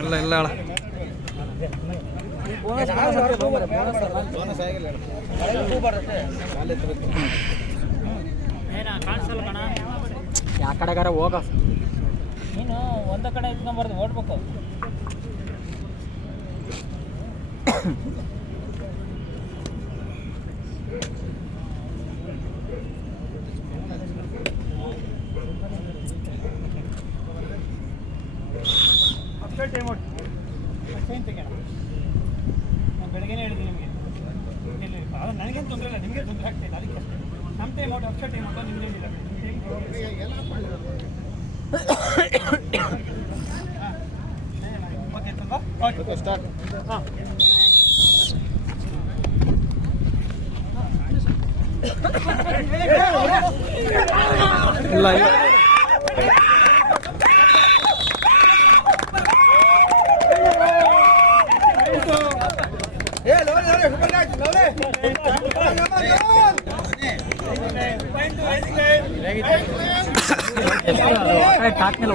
ಇಲ್ಲ ಇಲ್ಲ ಅಣ್ಣ ಯಾ ಕಡೆಗಾರ ಹೋಗ ನೀನು ಒಂದ ಕಡೆ ಇಟ್ಕೊಂಬಾರ್ದು ಓಡ್ಬೇಕು. ನಾನು ಬೆಳಗ್ಗೆನೇ ಹೇಳಿದ್ದೀನಿ ನಿಮಗೆ, ಅದು ನನಗೇನು ತೊಂದರೆ ಇಲ್ಲ, ನಿಮಗೆ ತೊಂದರೆ ಆಗ್ತಾಯಿಲ್ಲ. ಅದಕ್ಕೆ ನಮ್ಮ time out upset time out ನಿಮ್ಗೆ ಹೇಳಿಲ್ಲ. ಓಕೆ ಅಲ್ವಾ? Okay start. ಹಾಂ ಇಲ್ಲ ಇಲ್ಲ ಟಾಕ್ನೆಲ್ಲ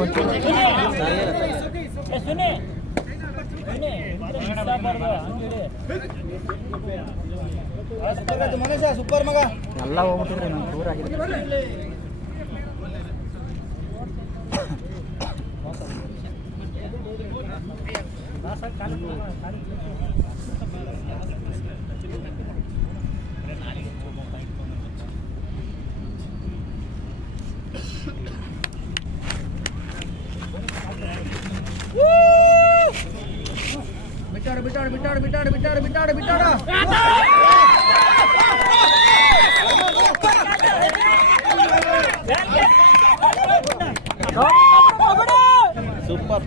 ಸೂಪರ್ ಮಗ ಎಲ್ಲ ಹೋಗ್ಬಿಟ್ಟಿದ್ರೆ ನಾನು ದೂರ ಆಗಿದೆ. ಬಿಟ್ಟಾಡ ಬಿಟ್ಟಾಡ ಬಿಟ್ಟಾಡ ಬಿಟ್ಟಾಡ ಬಿಟ್ಟಾಡ ಬಿಟ್ಟಾಡ ಬಿಟ್ಟಾಡ ಸೂಪರ್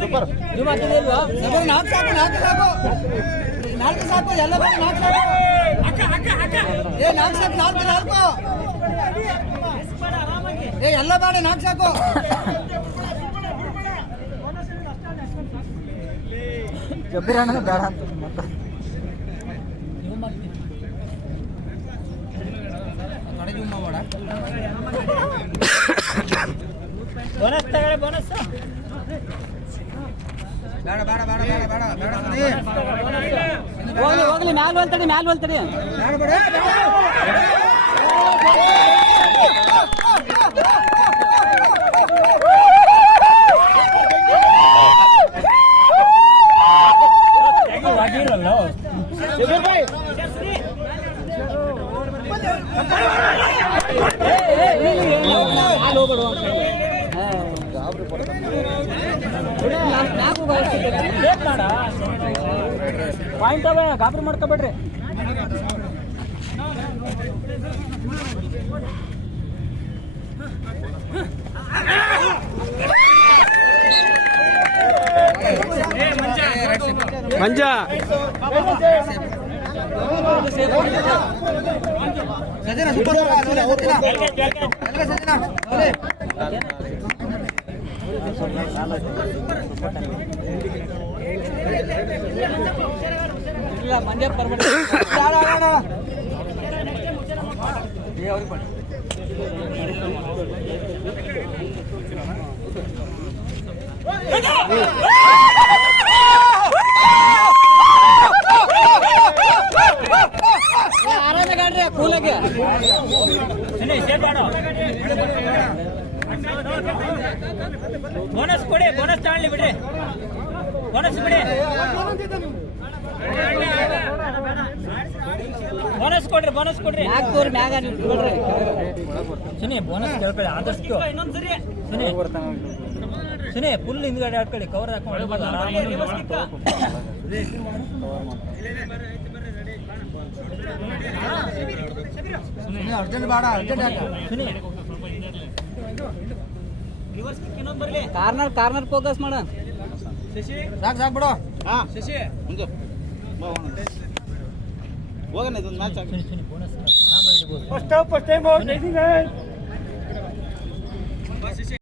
ಸೂಪರ್ ನಾಲ್ಕು ಸಾಕು ನಾಲ್ಕು ಸಾಕು ನಾಲ್ಕು ಸಾಕು ಎಲ್ಲ ಬೇಡ ನಾಲ್ಕು ಸಾಕು ಏ ನಾಲ್ಕು ಸಾಕು ನಾಲ್ಕು ನಾಲ್ಕು ಏ ಎಲ್ಲ ಬೇಡ ನಾಲ್ಕು ಸಾಕು ಜಬ್ಬಿರಣ್ಣ ಬೇಡ ಅಂತ ಬೋನಸ್ ತಗೊಳ್ಳಿ ಬೋನಸ್ ಬೇಡ ಬೇಡ ಬೇಡ ಬೇಡ ಬೇಡ ಬೇಡ ಹೋಗ್ಲಿ ಹೋಗ್ಲಿ ಮ್ಯಾಲ್ ಹೋಲ್ತಡಿ ಮ್ಯಾಲ್ ಹೋಲ್ತಡಿ ಬೇಡ ಬೇಡ ಪಾಯಿಂಟ್ ಅವ ಗಾಬರಿ ಮಾಡ್ಕೊಬೇಡ್ರಿ. ಮಂಜ ಸಜನ ಸೂಪರ್ ಸಜನ ಇಲ್ಲ ಮಂಜ ಬರ್ಬೇಡಿ. ಆರಾಮಾಗ್ರಿ ಕೂಲಾಗೆ ಬೋನಸ್ ಕೊಡಿ ಬೋನಸ್ ತಗೊಳ್ಳಿ ಬಿಡ್ರಿ ಬೋನಸ್ ಬಿಡಿ ಬೋನಸ್ ಕೊಡ್ರಿ ಬೋನಸ್ ಕೊಡ್ರಿ ನಾಲ್ಕೂರು ಮ್ಯಾಗ ನೀವು ಕೊಡ್ರಿ ಸುನಿ ಬೋನಸ್ ಕೇಳ್ಕೊಳ್ಳಿ ಆದಷ್ಟು ಸುನಿ ಸುನಿ ಫುಲ್ ಹಿಂದ್ಗಡೆ ಆಡ್ಕೊಳ್ಳಿ ಕವರ್ ಹಾಕೊಂಡು ಅರ್ಜೆಂಟ್ ಬೇಡ urgent Suni corner corner focus ಮಾಡ ಸಾಕು ಸಾಕು ಬಿಡು ಹಾಂ ಶಶಿ ಮುಂದೆ ಹೋಗೋಣ ಇದೊಂದು ಮ್ಯಾಚ್ ಆಗಿ ಫಸ್ಟ್ ಟೈಮ್